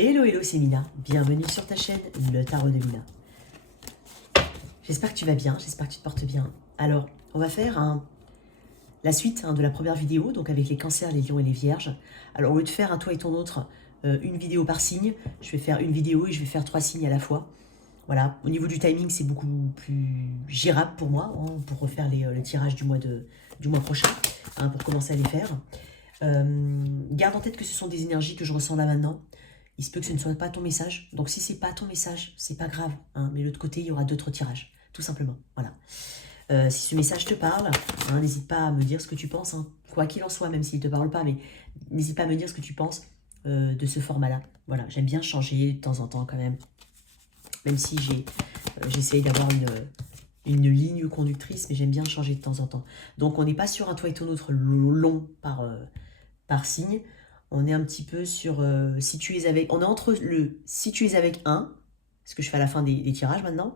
Hello, hello, c'est Mina. Bienvenue sur ta chaîne, le Tarot de Mina. J'espère que tu vas bien, j'espère que tu te portes bien. Alors, on va faire la suite de la première vidéo, donc avec les cancers, les lions et les vierges. Alors, au lieu de faire un toi et ton autre, une vidéo par signe, je vais faire une vidéo et je vais faire 3 signes à la fois. Voilà, au niveau du timing, c'est beaucoup plus gérable pour moi, pour refaire le tirage du mois prochain, pour commencer à les faire. Garde en tête que ce sont des énergies que je ressens là maintenant. Il se peut que ce ne soit pas ton message. Donc si c'est pas ton message, c'est pas grave. Mais de l'autre côté, il y aura d'autres tirages. Tout simplement. Voilà. Si ce message te parle, n'hésite pas à me dire ce que tu penses. Quoi qu'il en soit, même s'il ne te parle pas, mais n'hésite pas à me dire ce que tu penses de ce format-là. Voilà. J'aime bien changer de temps en temps quand même. Même si j'essaye d'avoir une ligne conductrice, mais j'aime bien changer de temps en temps. Donc on n'est pas sur un toi et ton autre long par signe. On est un petit peu sur si tu es avec... On est entre le si tu es avec un, ce que je fais à la fin des tirages maintenant,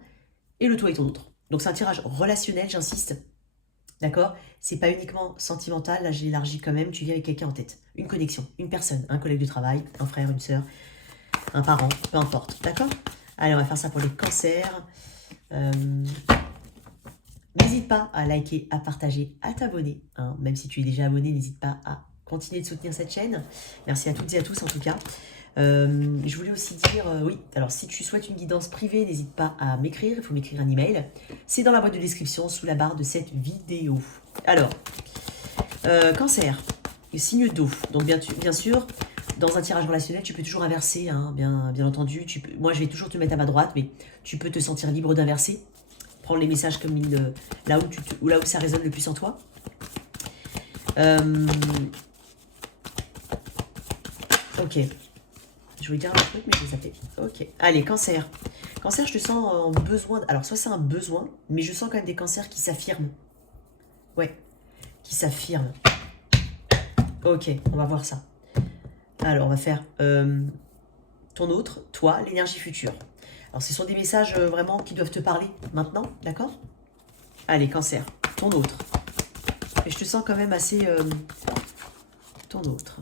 et le toi et ton autre. Donc c'est un tirage relationnel, j'insiste. D'accord? C'est pas uniquement sentimental, là j'ai élargi quand même, tu vis avec quelqu'un en tête. Une connexion, une personne, un collègue de travail, un frère, une sœur, un parent, peu importe. D'accord? Allez, on va faire ça pour les cancers. N'hésite pas à liker, à partager, à t'abonner. Même si tu es déjà abonné, n'hésite pas à continuer de soutenir cette chaîne. Merci à toutes et à tous en tout cas. Je voulais aussi dire, oui, alors si tu souhaites une guidance privée, n'hésite pas à m'écrire, il faut m'écrire un email. C'est dans la boîte de description sous la barre de cette vidéo. Alors, cancer, signe d'eau. Donc bien sûr, dans un tirage relationnel, tu peux toujours inverser, bien entendu. Moi, je vais toujours te mettre à ma droite, mais tu peux te sentir libre d'inverser. Prendre les messages comme là où ça résonne le plus en toi. Ok. Je voulais dire un truc, mais je l'ai zappé. Ok. Allez, cancer. Cancer, je te sens en besoin. Alors, soit c'est un besoin, mais je sens quand même des cancers qui s'affirment. Ouais. Qui s'affirment. Ok, on va voir ça. Alors, on va faire ton autre, toi, l'énergie future. Alors, ce sont des messages vraiment qui doivent te parler maintenant, d'accord? Allez, cancer. Ton autre. Et je te sens quand même assez... ton autre.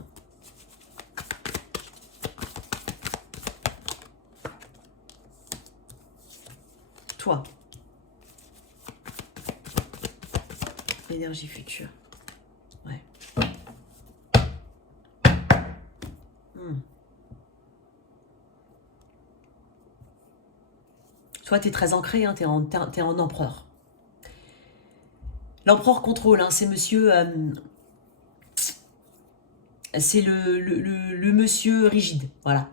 Toi. L'énergie future. Ouais. Toi, tu es très ancré, t'es en empereur. L'empereur contrôle, c'est monsieur... c'est le monsieur rigide, voilà.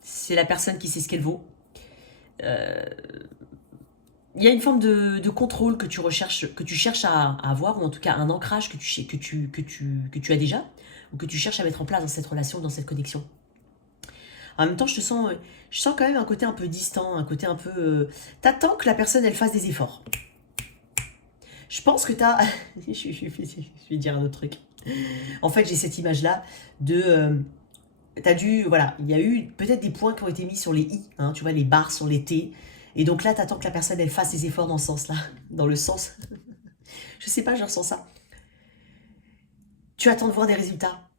C'est la personne qui sait ce qu'elle vaut. Il y a une forme de contrôle que tu recherches, que tu cherches à avoir, ou en tout cas un ancrage que tu as déjà, ou que tu cherches à mettre en place dans cette relation, dans cette connexion. En même temps, je sens quand même un côté un peu distant, un côté un peu... T'attends que la personne, elle fasse des efforts. Je pense que t'as... je vais dire un autre truc. En fait, j'ai cette image-là de... t'as dû... Voilà, il y a eu peut-être des points qui ont été mis sur les i, tu vois, les barres sur les t. Et donc là, t'attends que la personne, elle fasse des efforts dans ce sens-là. Dans le sens... je sais pas, je ressens ça. Tu attends de voir des résultats.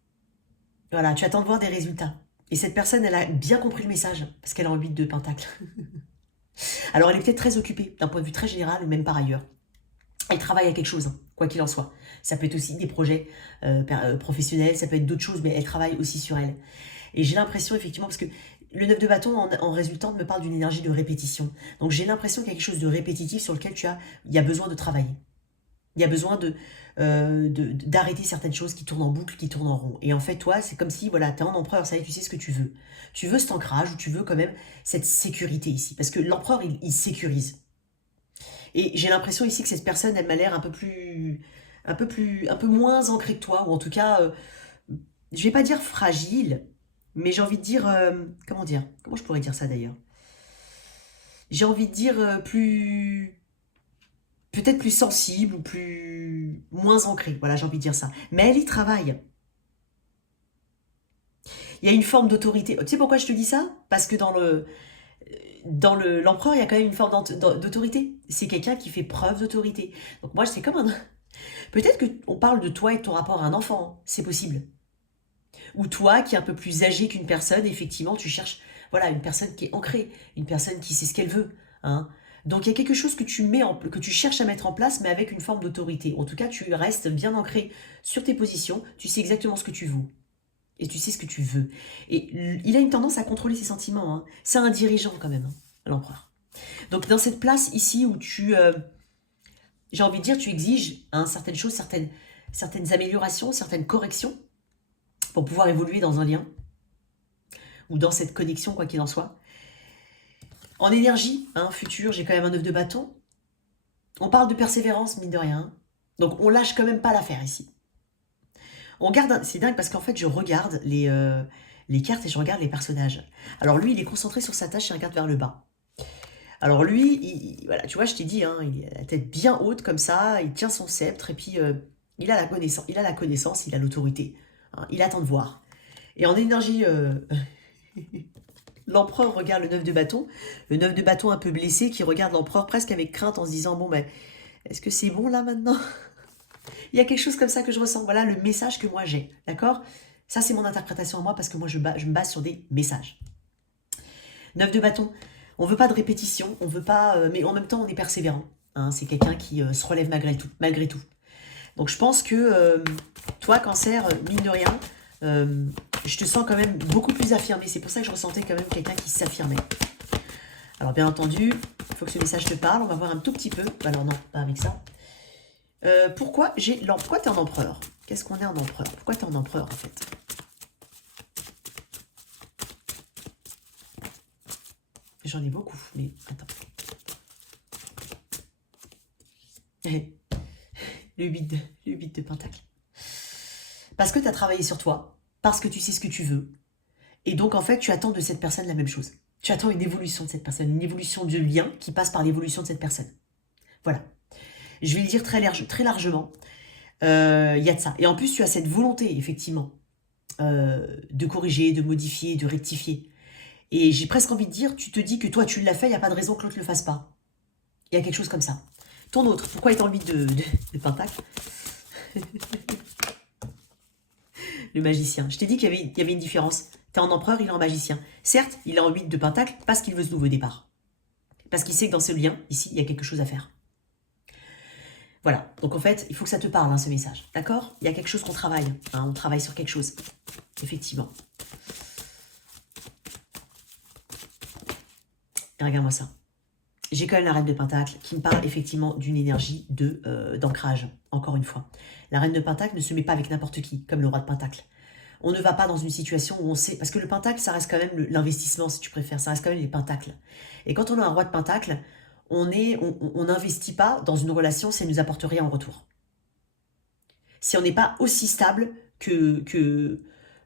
Voilà, tu attends de voir des résultats. Et cette personne, elle a bien compris le message, parce qu'elle est en 8 de pentacle. Alors, elle est peut-être très occupée, d'un point de vue très général, même par ailleurs. Elle travaille à quelque chose, quoi qu'il en soit. Ça peut être aussi des projets professionnels, ça peut être d'autres choses, mais elle travaille aussi sur elle. Et j'ai l'impression, effectivement, parce que le 9 de bâton, en résultante, me parle d'une énergie de répétition. Donc, j'ai l'impression qu'il y a quelque chose de répétitif sur lequel il y a besoin de travailler. Il y a besoin d'arrêter certaines choses qui tournent en boucle, qui tournent en rond. Et en fait, toi, c'est comme si, voilà, tu es en empereur, ça y est, tu sais ce que tu veux. Tu veux cet ancrage ou tu veux quand même cette sécurité ici. Parce que l'empereur, il sécurise. Et j'ai l'impression ici que cette personne, elle m'a l'air un peu moins ancrée que toi. Ou en tout cas, je vais pas dire fragile, mais j'ai envie de dire, comment je pourrais dire ça d'ailleurs? J'ai envie de dire peut-être plus sensible ou moins ancrée. Voilà, j'ai envie de dire ça. Mais elle y travaille. Il y a une forme d'autorité. Tu sais pourquoi je te dis ça? Parce que dans l'empereur, il y a quand même une forme d'autorité. C'est quelqu'un qui fait preuve d'autorité. Donc moi, c'est comme un... Peut-être qu'on parle de toi et de ton rapport à un enfant. C'est possible. Ou toi, qui est un peu plus âgé qu'une personne, effectivement, tu cherches, voilà, une personne qui est ancrée, une personne qui sait ce qu'elle veut, hein. Donc il y a quelque chose que que tu cherches à mettre en place, mais avec une forme d'autorité. En tout cas, tu restes bien ancré sur tes positions, tu sais exactement ce que tu vaux. Et tu sais ce que tu veux. Et il a une tendance à contrôler ses sentiments, hein. C'est un dirigeant quand même, hein, l'empereur. Donc dans cette place ici où j'ai envie de dire, tu exiges, hein, certaines choses, certaines améliorations, certaines corrections pour pouvoir évoluer dans un lien ou dans cette connexion, quoi qu'il en soit. En énergie, hein, futur, j'ai quand même un 9 de bâton. On parle de persévérance, mine de rien. Donc on lâche quand même pas l'affaire ici. On garde, c'est dingue parce qu'en fait je regarde les cartes et je regarde les personnages. Alors lui, il est concentré sur sa tâche et regarde vers le bas. Alors lui, voilà, tu vois, je t'ai dit, hein, il a la tête bien haute comme ça, il tient son sceptre et puis il a la connaissance, il a l'autorité, hein, il attend de voir. Et en énergie, l'empereur regarde le 9 de bâton un peu blessé qui regarde l'empereur presque avec crainte en se disant, bon ben, est-ce que c'est bon là maintenant? Il y a quelque chose comme ça que je ressens, voilà le message que moi j'ai, d'accord? Ça c'est mon interprétation à moi parce que moi je me base sur des messages. 9 de bâton, on veut pas de répétition, on veut pas, mais en même temps on est persévérant, hein, c'est quelqu'un qui se relève malgré tout. Donc je pense que toi, Cancer, mine de rien, je te sens quand même beaucoup plus affirmé. C'est pour ça que je ressentais quand même quelqu'un qui s'affirmait. Alors bien entendu, il faut que ce message te parle. On va voir un tout petit peu. Alors non, pas avec ça. Pourquoi t'es en empereur? Qu'est-ce qu'on est en empereur? Pourquoi t'es en empereur en fait? J'en ai beaucoup, mais attends. Le 8 de pentacle. Parce que tu as travaillé sur toi, parce que tu sais ce que tu veux. Et donc, en fait, tu attends de cette personne la même chose. Tu attends une évolution de cette personne, une évolution du lien qui passe par l'évolution de cette personne. Voilà. Je vais le dire très largement. Il y a de ça. Et en plus, tu as cette volonté, effectivement, de corriger, de modifier, de rectifier. Et j'ai presque envie de dire, tu te dis que toi, tu l'as fait, il n'y a pas de raison que l'autre ne le fasse pas. Il y a quelque chose comme ça. Ton autre, pourquoi est en 8 de pentacle? Le magicien. Je t'ai dit qu'il y avait une différence. T'es en empereur, il est en magicien. Certes, il est en 8 de pentacle parce qu'il veut ce nouveau départ. Parce qu'il sait que dans ce lien, ici, il y a quelque chose à faire. Voilà. Donc en fait, il faut que ça te parle, hein, ce message. D'accord? Il y a quelque chose qu'on travaille. Hein, on travaille sur quelque chose. Effectivement. Et regarde-moi ça. J'ai quand même la reine de pentacle qui me parle effectivement d'une énergie d'ancrage, encore une fois. La reine de pentacle ne se met pas avec n'importe qui, comme le roi de pentacle. On ne va pas dans une situation où on sait... Parce que le pentacle, ça reste quand même l'investissement, si tu préfères. Ça reste quand même les pentacles. Et quand on a un roi de pentacle, on n'investit pas dans une relation si elle ne nous apporte rien en retour. Si on n'est pas aussi stable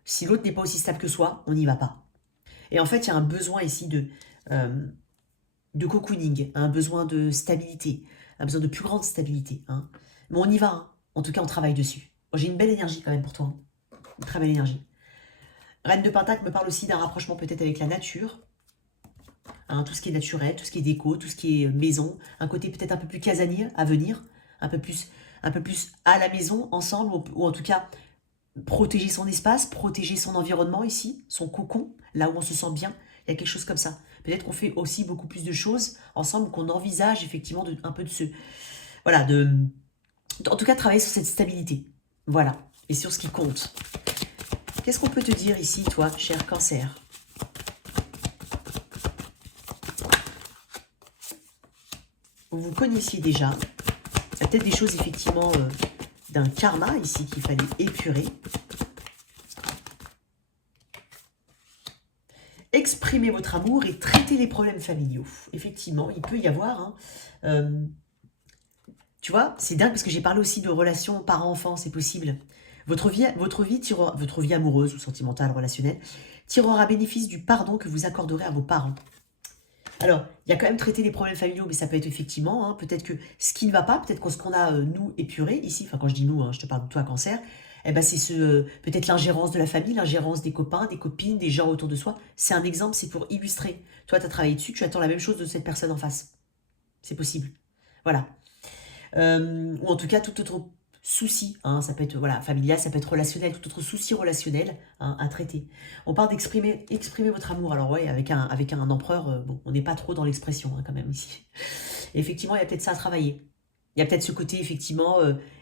si l'autre n'est pas aussi stable que soi, on n'y va pas. Et en fait, il y a un besoin ici de cocooning, un besoin de stabilité, un besoin de plus grande stabilité. Hein. Mais on y va. Hein. En tout cas, on travaille dessus. J'ai une belle énergie quand même pour toi. Hein. Une très belle énergie. Reine de Pentacle me parle aussi d'un rapprochement peut-être avec la nature. Hein, tout ce qui est naturel, tout ce qui est déco, tout ce qui est maison. Un côté peut-être un peu plus casanier à venir. Un peu plus à la maison, ensemble. Ou en tout cas, protéger son espace, protéger son environnement ici. Son cocon, là où on se sent bien. Il y a quelque chose comme ça. Peut-être qu'on fait aussi beaucoup plus de choses ensemble, qu'on envisage effectivement un peu de ce... Voilà, en tout cas, travailler sur cette stabilité. Voilà, et sur ce qui compte. Qu'est-ce qu'on peut te dire ici, toi, cher Cancer? Vous vous connaissiez déjà. Il y a peut-être des choses, effectivement, d'un karma ici qu'il fallait épurer. Exprimez votre amour et traitez les problèmes familiaux. Effectivement, il peut y avoir... Hein, tu vois, c'est dingue parce que j'ai parlé aussi de relations parents-enfants, c'est possible. Votre vie amoureuse ou sentimentale, relationnelle, tirera bénéfice du pardon que vous accorderez à vos parents. Alors, il y a quand même traité les problèmes familiaux, mais ça peut être effectivement, hein, peut-être que ce qui ne va pas, peut-être que ce qu'on a, nous, épuré ici, enfin quand je dis nous, hein, je te parle de toi, Cancer, eh ben, c'est peut-être l'ingérence de la famille, l'ingérence des copains, des copines, des gens autour de soi. C'est un exemple, c'est pour illustrer. Toi, tu as travaillé dessus, tu attends la même chose de cette personne en face. C'est possible. Voilà. Ou en tout cas, toute autre souci, hein, ça peut être voilà, familial, ça peut être relationnel, tout autre souci relationnel hein, à traiter. On parle d'exprimer votre amour. Alors ouais, avec un empereur, bon, on n'est pas trop dans l'expression hein, quand même ici. Et effectivement, il y a peut-être ça à travailler. Il y a peut-être ce côté, effectivement,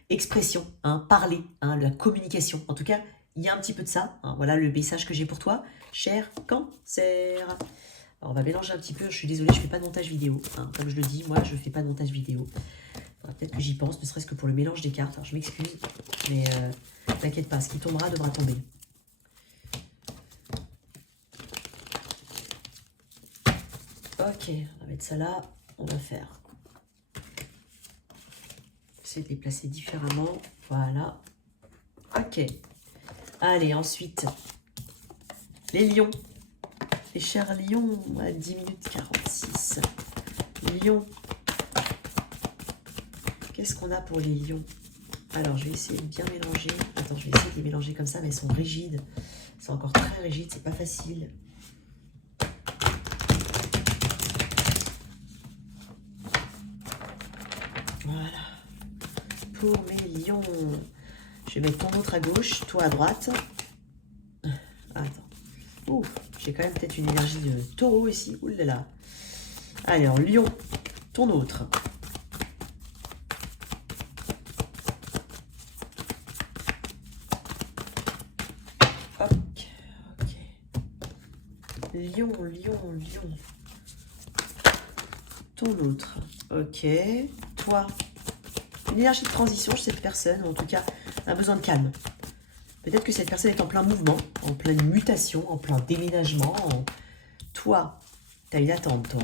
expression, hein, parler, hein, la communication. En tout cas, il y a un petit peu de ça. Hein. Voilà le message que j'ai pour toi, cher Cancer. Alors, on va mélanger un petit peu. Je suis désolée, je ne fais pas de montage vidéo. Hein. Comme je le dis, moi, je ne fais pas de montage vidéo. Peut-être que j'y pense, ne serait-ce que pour le mélange des cartes. Alors, je m'excuse, mais t'inquiète pas, ce qui tombera devra tomber. Ok, on va mettre ça là. On va faire. Essayer de les placer différemment. Voilà. Ok. Allez, ensuite, les lions. Les chers lions, à 10 minutes 46. Lions. Qu'est-ce qu'on a pour les lions? Alors, je vais essayer de bien mélanger. Attends, je vais essayer de les mélanger comme ça, mais elles sont rigides. C'est encore très rigide, c'est pas facile. Voilà. Pour mes lions, je vais mettre ton autre à gauche, toi à droite. Attends. Ouf, j'ai quand même peut-être une énergie de taureau ici. Ouh là là. Allez, en lion, ton autre. Lion, lion, lion. Ton autre. Ok. Toi. Une énergie de transition chez cette personne, ou en tout cas, un besoin de calme. Peut-être que cette personne est en plein mouvement, en pleine mutation, en plein déménagement. Toi, tu as une attente, toi.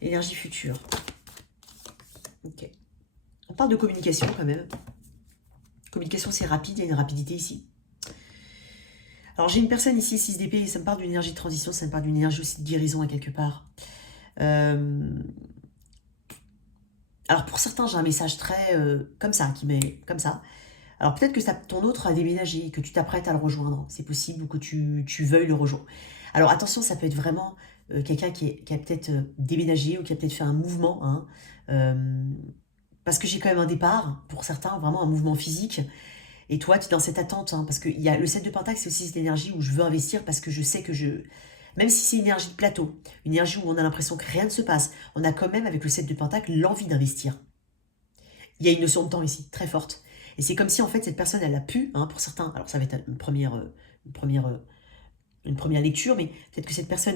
Énergie future. Ok. On parle de communication quand même. Communication, c'est rapide, il y a une rapidité ici. Alors, j'ai une personne ici, 6 d'épée, ça me parle d'une énergie de transition, ça me parle d'une énergie aussi de guérison à quelque part. Alors, pour certains, j'ai un message très comme ça, qui met comme ça. Alors, peut-être que ton autre a déménagé, que tu t'apprêtes à le rejoindre. C'est possible, ou que tu veuilles le rejoindre. Alors, attention, ça peut être vraiment quelqu'un qui a peut-être déménagé ou qui a peut-être fait un mouvement. Hein, parce que j'ai quand même un départ, pour certains, vraiment un mouvement physique. Et toi, tu es dans cette attente, hein, parce que y a, le 7 de Pentacle, c'est aussi cette énergie où je veux investir parce que je sais que même si c'est une énergie de plateau, une énergie où on a l'impression que rien ne se passe, on a quand même, avec le 7 de Pentacle, l'envie d'investir. Il y a une notion de temps ici, très forte. Et c'est comme si, en fait, cette personne, elle a pu, hein, pour certains, alors ça va être une première lecture, mais peut-être que cette personne,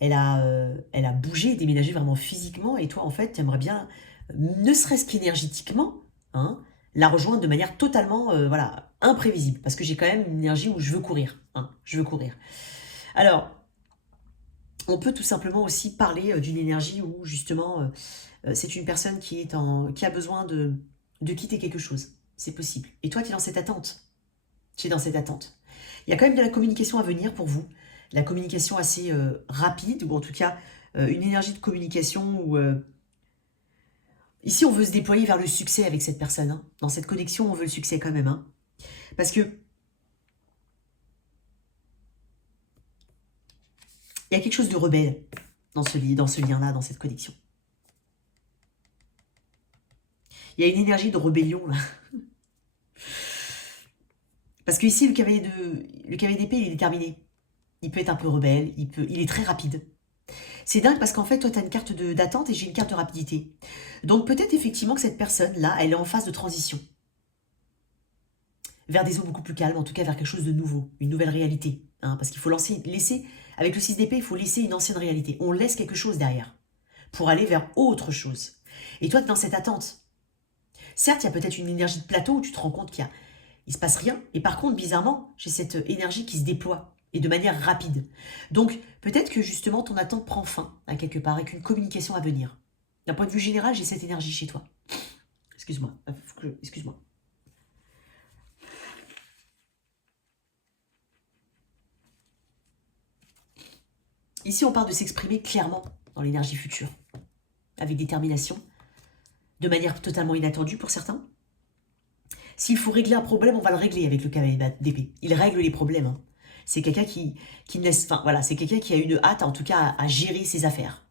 elle a bougé, déménagé vraiment physiquement, et toi, en fait, tu aimerais bien, ne serait-ce qu'énergétiquement, hein, la rejoindre de manière totalement voilà, imprévisible, parce que j'ai quand même une énergie où je veux courir. Hein, je veux courir. Alors, on peut tout simplement aussi parler d'une énergie où, justement, c'est une personne qui a besoin de quitter quelque chose. C'est possible. Et toi, tu es dans cette attente. Tu es dans cette attente. Il y a quand même de la communication à venir pour vous. La communication assez rapide, ou en tout cas, une énergie de communication où... Ici, on veut se déployer vers le succès avec cette personne. Hein. Dans cette connexion, on veut le succès quand même. Hein. Parce que il y a quelque chose de rebelle dans ce lien-là, dans cette connexion. Il y a une énergie de rébellion, là. Parce que ici, le cavalier d'épée, il est déterminé. Il peut être un peu rebelle, il est très rapide. C'est dingue parce qu'en fait, toi, tu as une carte d'attente et j'ai une carte de rapidité. Donc peut-être effectivement que cette personne-là, elle est en phase de transition. Vers des eaux beaucoup plus calmes, en tout cas vers quelque chose de nouveau, une nouvelle réalité. Hein, parce qu'il faut laisser, avec le 6 d'épée, il faut laisser une ancienne réalité. On laisse quelque chose derrière pour aller vers autre chose. Et toi, tu es dans cette attente. Certes, il y a peut-être une énergie de plateau où tu te rends compte qu'il ne se passe rien. Et par contre, bizarrement, j'ai cette énergie qui se déploie. Et de manière rapide. Donc, peut-être que justement, ton attente prend fin, à quelque part, avec une communication à venir. D'un point de vue général, j'ai cette énergie chez toi. Excuse-moi. Excuse-moi. Ici, on parle de s'exprimer clairement dans l'énergie future, avec détermination, de manière totalement inattendue pour certains. S'il faut régler un problème, on va le régler avec le cavalier d'épée. Il règle les problèmes. Hein. C'est quelqu'un qui ne laisse... Enfin, voilà, c'est quelqu'un qui a une hâte, en tout cas, à gérer ses affaires,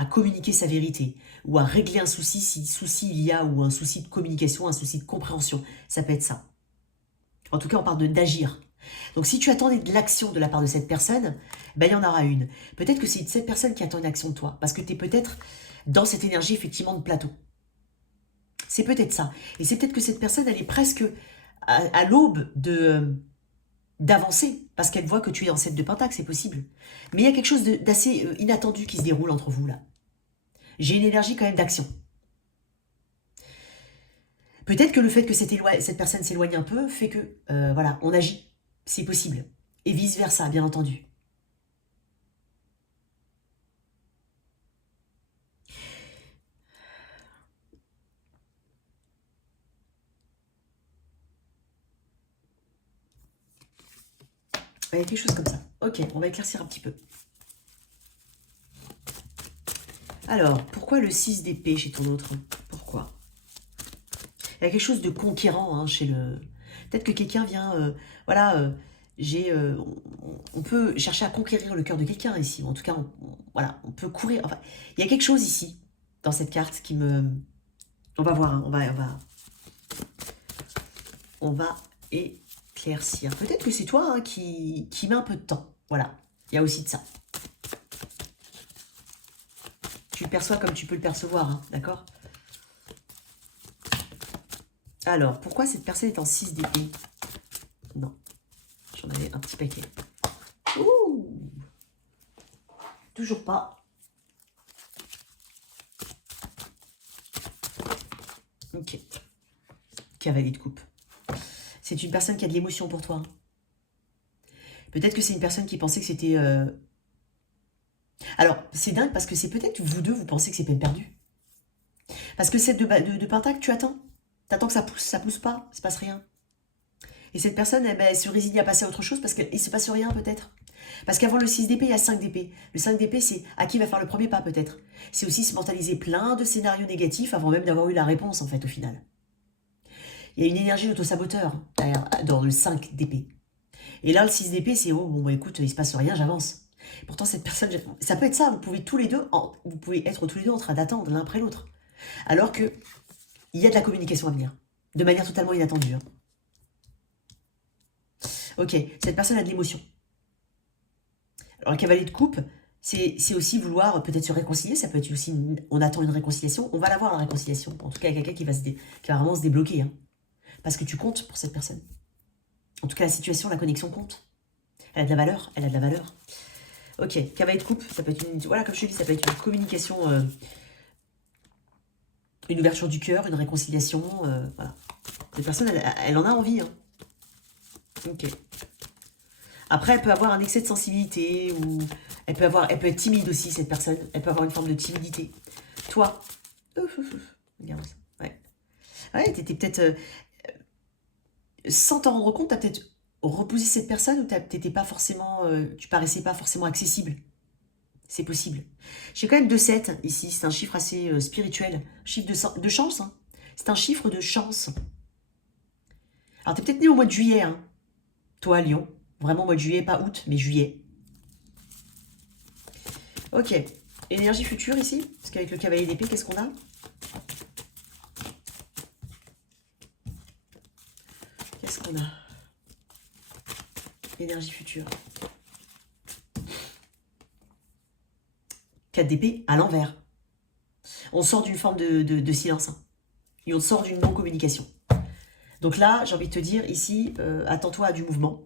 à communiquer sa vérité ou à régler un souci, si souci il y a, ou un souci de communication, un souci de compréhension. Ça peut être ça. En tout cas, on parle d'agir. Donc si tu attendais de l'action de la part de cette personne, ben, il y en aura une. Peut-être que c'est cette personne qui attend une action de toi, parce que tu es peut-être dans cette énergie effectivement de plateau. C'est peut-être ça. Et c'est peut-être que cette personne, elle est presque à l'aube d'avancer, parce qu'elle voit que tu es en 7 de Pentacle, c'est possible. Mais il y a quelque chose d'assez inattendu qui se déroule entre vous, là. J'ai une énergie quand même d'action. Peut-être que le fait que cette personne s'éloigne un peu fait que, voilà, on agit. C'est possible. Et vice-versa, bien entendu. Il y a quelque chose comme ça. Ok, on va éclaircir un petit peu. Alors, pourquoi le 6 d'épée chez ton autre? Pourquoi? Il y a quelque chose de conquérant hein, chez le... Peut-être que quelqu'un vient... voilà, on peut chercher à conquérir le cœur de quelqu'un ici. En tout cas, voilà, on peut courir. Enfin, il y a quelque chose ici, dans cette carte, qui me... On va voir, hein, on va éclaircir. Peut-être que c'est toi hein, qui met un peu de temps. Voilà, il y a aussi de ça. Tu le perçois comme tu peux le percevoir, hein, d'accord? Alors, pourquoi cette personne est en 6 d'épée? Non, j'en avais un petit paquet. Ouh, toujours pas. Ok. Cavalier de coupe. C'est une personne qui a de l'émotion pour toi. Peut-être que c'est une personne qui pensait que c'était... Alors, c'est dingue parce que c'est peut-être vous deux, vous pensez que c'est peine perdue. Parce que cette de Pentacle, tu attends. T'attends que ça pousse pas, il se passe rien. Et cette personne, eh ben, elle se résigne à passer à autre chose parce qu'il se passe rien peut-être. Parce qu'avant le 6 d'épée, il y a 5 d'épée. Le 5 d'épée, c'est à qui va faire le premier pas peut-être. C'est aussi se mentaliser plein de scénarios négatifs avant même d'avoir eu la réponse en fait au final. Il y a une énergie d'auto-saboteur dans le 5 d'épée. Et là, le 6 d'épée, c'est oh, bon, bah, écoute, il se passe rien, j'avance. Pourtant, cette personne, ça peut être ça, vous pouvez être tous les deux en train d'attendre l'un après l'autre. Alors que il y a de la communication à venir, de manière totalement inattendue. Hein. Ok, cette personne a de l'émotion. Alors, le cavalier de coupe, c'est aussi vouloir peut-être se réconcilier, ça peut être aussi, on attend une réconciliation, on va l'avoir la réconciliation. En tout cas, il y a quelqu'un qui va vraiment se débloquer. Hein. Parce que tu comptes pour cette personne. En tout cas, la situation, la connexion compte. Elle a de la valeur, elle a de la valeur. Ok, cavalier de coupe, ça peut être une... Voilà, comme je te dis, ça peut être une communication, une ouverture du cœur, une réconciliation, voilà. Cette personne, elle en a envie, hein. Ok. Après, elle peut avoir un excès de sensibilité, ou elle peut être timide aussi, cette personne. Elle peut avoir une forme de timidité. Toi, regarde ça, ouais. Ouais, t'étais peut-être... sans t'en rendre compte, t'as peut-être repoussé cette personne ou t'étais pas forcément, tu paraissais pas forcément accessible. C'est possible. J'ai quand même 2-7 ici, c'est un chiffre assez spirituel. Chiffre de chance, hein. C'est un chiffre de chance. Alors t'es peut-être né au mois de juillet, hein. Toi à Lyon. Vraiment mois de juillet, pas août, mais juillet. Ok. Énergie future ici, parce qu'avec le cavalier d'épée, qu'est-ce qu'on a? Qu'est-ce qu'on a? Énergie future. 4 d'épée à l'envers. On sort d'une forme de silence. Hein. Et on sort d'une non-communication. Donc là, j'ai envie de te dire, ici, attends-toi à du mouvement.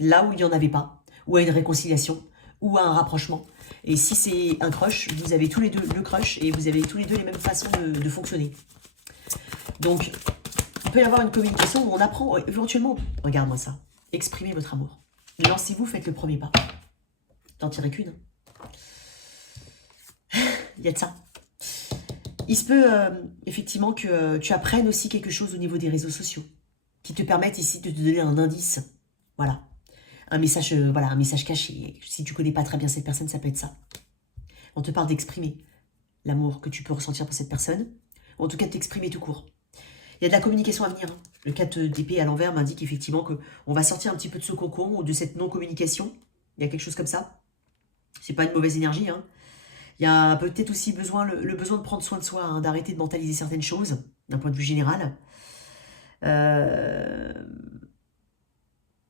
Là où il n'y en avait pas. Ou à une réconciliation. Ou à un rapprochement. Et si c'est un crush, vous avez tous les deux le crush. Et vous avez tous les deux les mêmes façons de fonctionner. Donc, il peut y avoir une communication où on apprend éventuellement. Regarde-moi ça. Exprimez votre amour. Lancez-vous, faites le premier pas. T'en tirez qu'une. Il y a de ça. Il se peut effectivement que tu apprennes aussi quelque chose au niveau des réseaux sociaux qui te permettent ici de te donner un indice. Voilà. Un message, voilà, un message caché. Si tu connais pas très bien cette personne, ça peut être ça. On te parle d'exprimer l'amour que tu peux ressentir pour cette personne. Ou en tout cas, t'exprimer tout court. Il y a de la communication à venir. Hein. Le 4 d'épée à l'envers m'indique effectivement qu'on va sortir un petit peu de ce cocon ou de cette non-communication. Il y a quelque chose comme ça. C'est pas une mauvaise énergie. Hein. Il y a peut-être aussi besoin, le besoin de prendre soin de soi, hein, d'arrêter de mentaliser certaines choses, d'un point de vue général. Euh,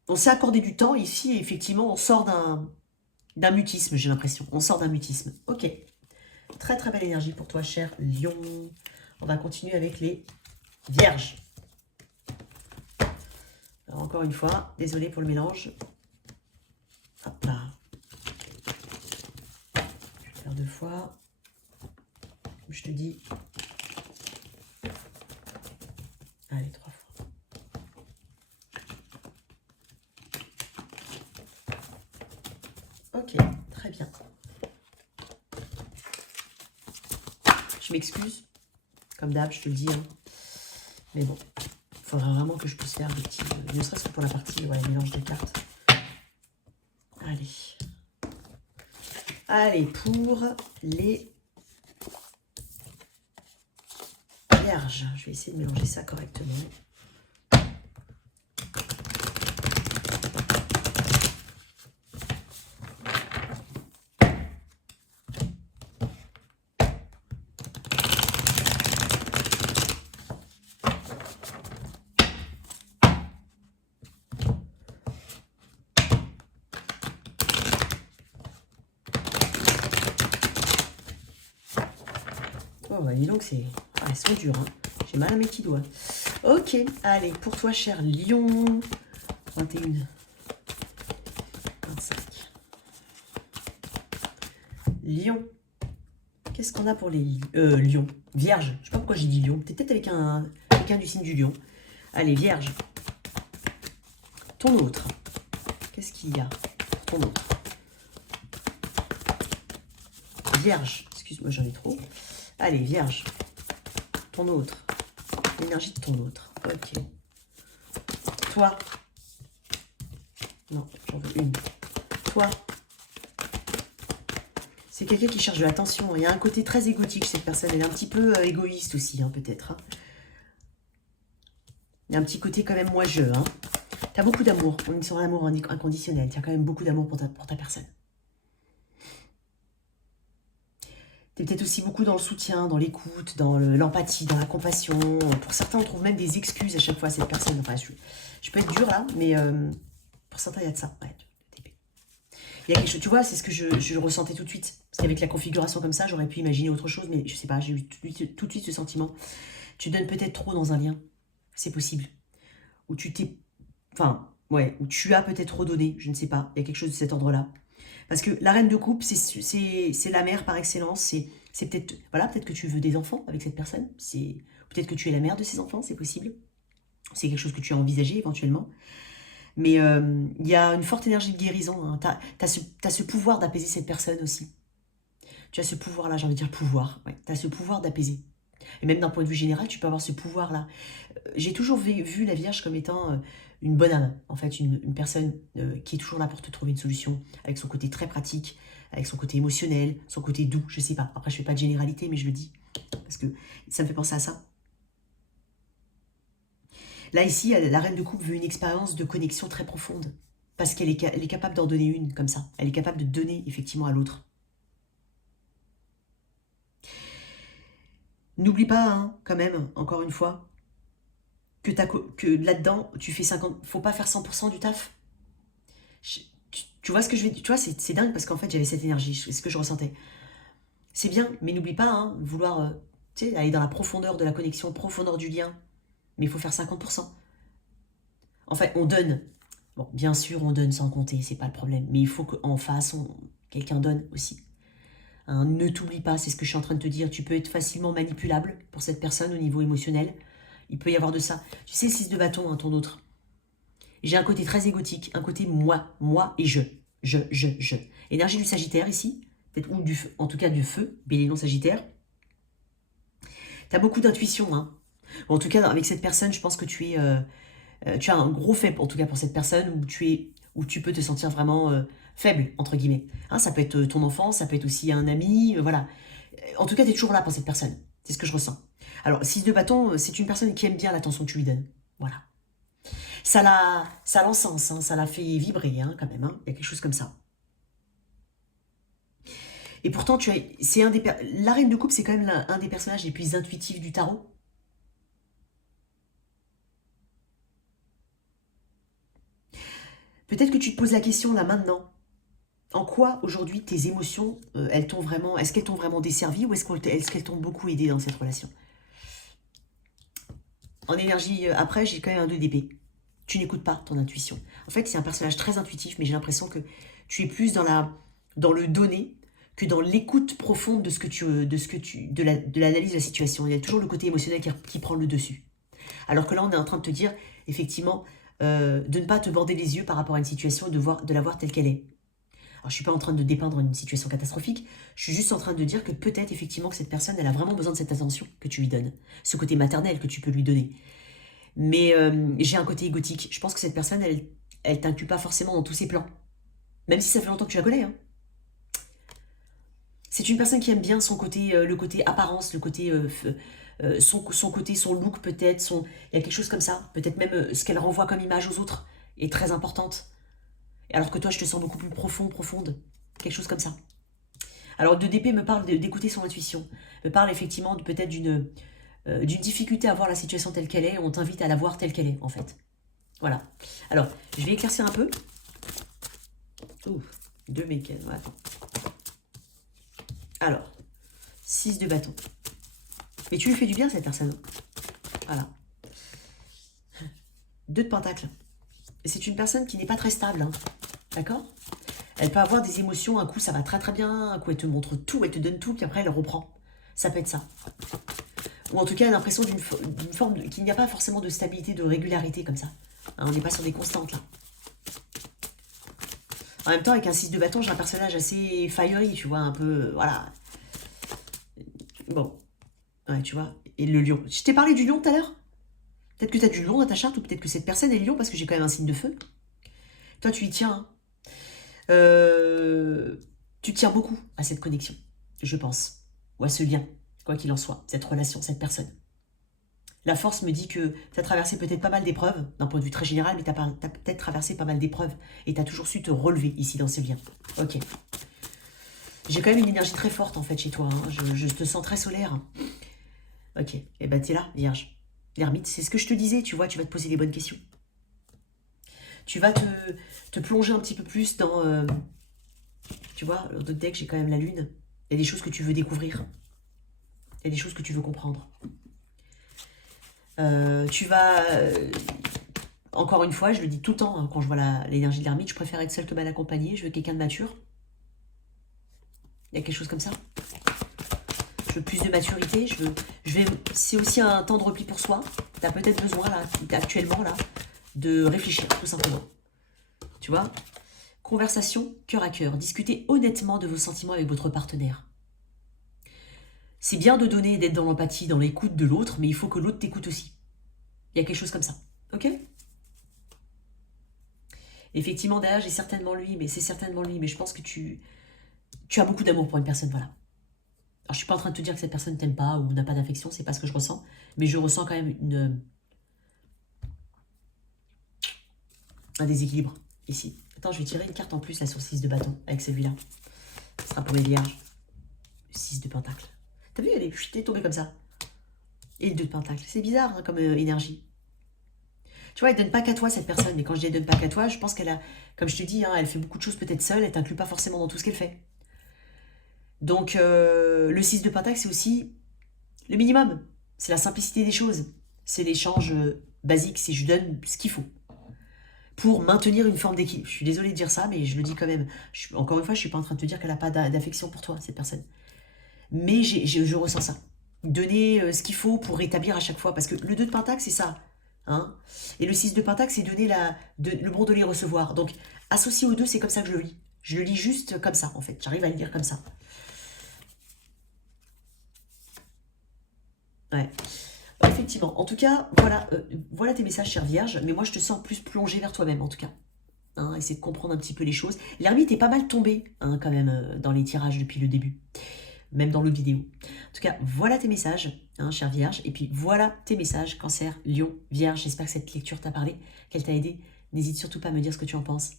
on s'est accordé du temps ici, et effectivement, on sort d'un mutisme, j'ai l'impression. On sort d'un mutisme. Ok. Très très belle énergie pour toi, cher Lion. On va continuer avec les Vierges. Alors, encore une fois, désolé pour le mélange. Hop là. Je vais faire 2 fois. Comme je te dis. Allez, 3 fois. Ok, très bien. Je m'excuse. Comme d'hab, je te le dis. Hein. Mais bon, il faudra vraiment que je puisse faire des petits... ne serait-ce que pour la partie, voilà, mélange de cartes. Allez. Allez, pour les Vierges. Je vais essayer de mélanger ça correctement. Oh, bah dis donc, c'est... Ah, elles sont dures, hein. J'ai mal à mes petits doigts. Ok, allez, pour toi, cher Lion. 21. 25. Lion. Qu'est-ce qu'on a pour les lions? Vierge. Je sais pas pourquoi j'ai dit lion. Peut-être avec quelqu'un du signe du lion. Allez, Vierge. Ton autre. Qu'est-ce qu'il y a? Ton autre. Vierge. Excuse-moi, j'en ai trop. Allez, Vierge. Ton autre. L'énergie de ton autre. Ok. Toi. Non, j'en veux une. Toi. C'est quelqu'un qui cherche de l'attention. Il y a un côté très égotique, cette personne. Elle est un petit peu égoïste aussi, hein, peut-être. Hein. Il y a un petit côté quand même moi-je. Hein. Tu as beaucoup d'amour. On est sur un amour inconditionnel. Tu as quand même beaucoup d'amour pour ta personne. Tu es peut-être aussi beaucoup dans le soutien, dans l'écoute, dans l'empathie, dans la compassion. Pour certains, on trouve même des excuses à chaque fois à cette personne. Enfin, je peux être dure là, mais pour certains, il y a de ça. Ouais, il y a quelque chose, tu vois, c'est ce que je ressentais tout de suite. Parce qu'avec la configuration comme ça, j'aurais pu imaginer autre chose, mais je sais pas, j'ai eu tout de suite ce sentiment. Tu donnes peut-être trop dans un lien. C'est possible. Ou tu t'es... Enfin, ouais, ou tu as peut-être trop donné, je ne sais pas. Il y a quelque chose de cet ordre-là. Parce que la reine de coupe, c'est la mère par excellence. C'est peut-être... Voilà, peut-être que tu veux des enfants avec cette personne. Peut-être que tu es la mère de ces enfants, c'est possible. C'est quelque chose que tu as envisagé éventuellement. Mais il y a une forte énergie de guérison. Hein. Tu as ce pouvoir d'apaiser cette personne aussi. Tu as ce pouvoir-là, j'ai envie de dire pouvoir. Ouais. Tu as ce pouvoir d'apaiser. Et même d'un point de vue général, tu peux avoir ce pouvoir-là. J'ai toujours vu la Vierge comme étant une bonne âme. En fait, une personne qui est toujours là pour te trouver une solution, avec son côté très pratique, avec son côté émotionnel, son côté doux, je sais pas. Après, je fais pas de généralité, mais je le dis. Parce que ça me fait penser à ça. Là, ici, la reine de coupe veut une expérience de connexion très profonde. Parce qu'elle est capable d'en donner une, comme ça. Elle est capable de donner, effectivement, à l'autre. N'oublie pas, hein, quand même, encore une fois, que là-dedans, tu fais 50... Faut pas faire 100% du taf. Tu vois ce que je vais dire? Tu vois, c'est dingue, parce qu'en fait, j'avais cette énergie. C'est ce que je ressentais. C'est bien, mais n'oublie pas, hein, vouloir aller dans la profondeur de la connexion, profondeur du lien. Mais il faut faire 50%. En fait, on donne. Bon, bien sûr, on donne sans compter, c'est pas le problème. Mais il faut qu'en face, quelqu'un donne aussi. Hein, ne t'oublie pas, c'est ce que je suis en train de te dire. Tu peux être facilement manipulable pour cette personne au niveau émotionnel. Il peut y avoir de ça. Tu sais, 6 de bâton, hein, ton autre. J'ai un côté très égotique, un côté moi et je. Je. Énergie du Sagittaire ici, peut-être, ou du feu, en tout cas du feu, Bélier non Sagittaire. Tu as beaucoup d'intuition, hein. En tout cas, avec cette personne, je pense que tu as un gros faible, en tout cas pour cette personne, où tu peux te sentir vraiment faible, entre guillemets. Hein, ça peut être ton enfant, ça peut être aussi un ami, voilà. En tout cas, tu es toujours là pour cette personne. C'est ce que je ressens. Alors, 6 de bâton, c'est une personne qui aime bien l'attention que tu lui donnes. Voilà. Ça l'encense, hein, ça la fait vibrer, hein, quand même. Hein. Il y a quelque chose comme ça. Et pourtant, la reine de coupe, c'est quand même un des personnages les plus intuitifs du tarot. Peut-être que tu te poses la question là maintenant. En quoi aujourd'hui tes émotions, est-ce qu'elles t'ont vraiment desservi ou est-ce qu'elles t'ont beaucoup aidé dans cette relation? En énergie, après, j'ai quand même un 2 d'épée. Tu n'écoutes pas ton intuition. En fait, c'est un personnage très intuitif, mais j'ai l'impression que tu es plus dans le donner que dans l'écoute profonde de l'analyse de la situation. Il y a toujours le côté émotionnel qui prend le dessus. Alors que là, on est en train de te dire, effectivement, de ne pas te border les yeux par rapport à une situation et de la voir telle qu'elle est. Alors, je suis pas en train de dépeindre une situation catastrophique, je suis juste en train de dire que peut-être effectivement que cette personne, elle a vraiment besoin de cette attention que tu lui donnes, ce côté maternel que tu peux lui donner. Mais j'ai un côté égotique. Je pense que cette personne, elle t'inclut pas forcément dans tous ses plans. Même si ça fait longtemps que tu la connais. Hein. C'est une personne qui aime bien son côté, le côté apparence, le côté son côté, son look peut-être. Il y a quelque chose comme ça. Peut-être même ce qu'elle renvoie comme image aux autres est très importante. Alors que toi, je te sens beaucoup plus profonde. Quelque chose comme ça. Alors, 2DP me parle d'écouter son intuition. Me parle effectivement peut-être d'une difficulté à voir la situation telle qu'elle est. On t'invite à la voir telle qu'elle est, en fait. Voilà. Alors, je vais éclaircir un peu. Ouh, 2 mécaniques. Attends. Alors, 6 de bâton. Mais tu lui fais du bien, cette personne. Voilà. 2 de pentacle. C'est une personne qui n'est pas très stable. Hein. D'accord? Elle peut avoir des émotions, un coup ça va très très bien, un coup elle te montre tout, elle te donne tout, puis après elle reprend. Ça peut être ça. Ou en tout cas l'impression d'une forme, qu'il n'y a pas forcément de stabilité, de régularité comme ça. Hein, on n'est pas sur des constantes là. En même temps, avec un 6 de bâton, j'ai un personnage assez fiery, tu vois, un peu, voilà. Bon, ouais, tu vois. Et le lion. Je t'ai parlé du lion tout à l'heure? Peut-être que tu as du lion dans ta charte, ou peut-être que cette personne est lion, parce que j'ai quand même un signe de feu. Toi, tu y tiens, hein. Tu tiens beaucoup à cette connexion, je pense, ou à ce lien, quoi qu'il en soit, cette relation, cette personne. La force me dit que tu as traversé peut-être pas mal d'épreuves, d'un point de vue très général, mais tu as peut-être traversé pas mal d'épreuves, et tu as toujours su te relever ici dans ce lien. Ok. J'ai quand même une énergie très forte en fait chez toi, hein. Je te sens très solaire. Ok, et ben t'es là, Vierge. L'ermite, c'est ce que je te disais, tu vois, tu vas te poser les bonnes questions. Tu vas te plonger un petit peu plus dans... tu vois, dans notre deck, j'ai quand même la lune. Il y a des choses que tu veux découvrir. Il y a des choses que tu veux comprendre. Tu vas... encore une fois, je le dis tout le temps, hein, quand je vois l'énergie de l'ermite, je préfère être seule que mal accompagnée. Je veux quelqu'un de mature. Il y a quelque chose comme ça. Je veux plus de maturité. C'est aussi un temps de repli pour soi. Tu as peut-être besoin, là, actuellement, là, de réfléchir, tout simplement. Tu vois ? Conversation cœur à cœur. Discutez honnêtement de vos sentiments avec votre partenaire. C'est bien de donner et d'être dans l'empathie, dans l'écoute de l'autre, mais il faut que l'autre t'écoute aussi. Il y a quelque chose comme ça. Ok ? Effectivement, derrière, j'ai certainement lui, mais c'est certainement lui. Mais je pense que tu as beaucoup d'amour pour une personne, voilà. Alors, je suis pas en train de te dire que cette personne t'aime pas ou n'a pas d'affection, c'est pas ce que je ressens. Mais je ressens quand même un déséquilibre ici. Attends, je vais tirer une carte en plus là sur 6 de bâton avec celui-là. Ce sera pour les vierges. 6 de pentacle. T'as vu, elle est tombée comme ça. Et le 2 de pentacle. C'est bizarre hein, comme énergie. Tu vois, elle donne pas qu'à toi cette personne. Mais quand je dis elle donne pas qu'à toi, je pense qu'elle a, comme je te dis, hein, elle fait beaucoup de choses peut-être seule. Elle t'inclut pas forcément dans tout ce qu'elle fait. Donc, le 6 de pentacle, c'est aussi le minimum. C'est la simplicité des choses. C'est l'échange basique. C'est je donne ce qu'il faut. Pour maintenir une forme d'équilibre. Je suis désolée de dire ça, mais je le dis quand même. Encore une fois, je suis pas en train de te dire qu'elle n'a pas d'affection pour toi, cette personne. Mais je ressens ça. Donner ce qu'il faut pour rétablir à chaque fois. Parce que le 2 de pentacle, c'est ça. Hein, et le 6 de pentacle, c'est donner le bon de les recevoir. Donc, associé aux deux, c'est comme ça que je le lis. Je le lis juste comme ça, en fait. J'arrive à le lire comme ça. Ouais. Effectivement. En tout cas, voilà tes messages, chère Vierge. Mais moi, je te sens plus plongée vers toi-même, en tout cas. Hein, essayer de comprendre un petit peu les choses. L'ermite est pas mal tombé, hein, quand même, dans les tirages depuis le début. Même dans l'autre vidéo. En tout cas, voilà tes messages, hein, chère Vierge. Et puis, voilà tes messages, Cancer, Lion, Vierge. J'espère que cette lecture t'a parlé, qu'elle t'a aidé. N'hésite surtout pas à me dire ce que tu en penses.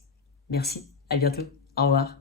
Merci, à bientôt. Au revoir.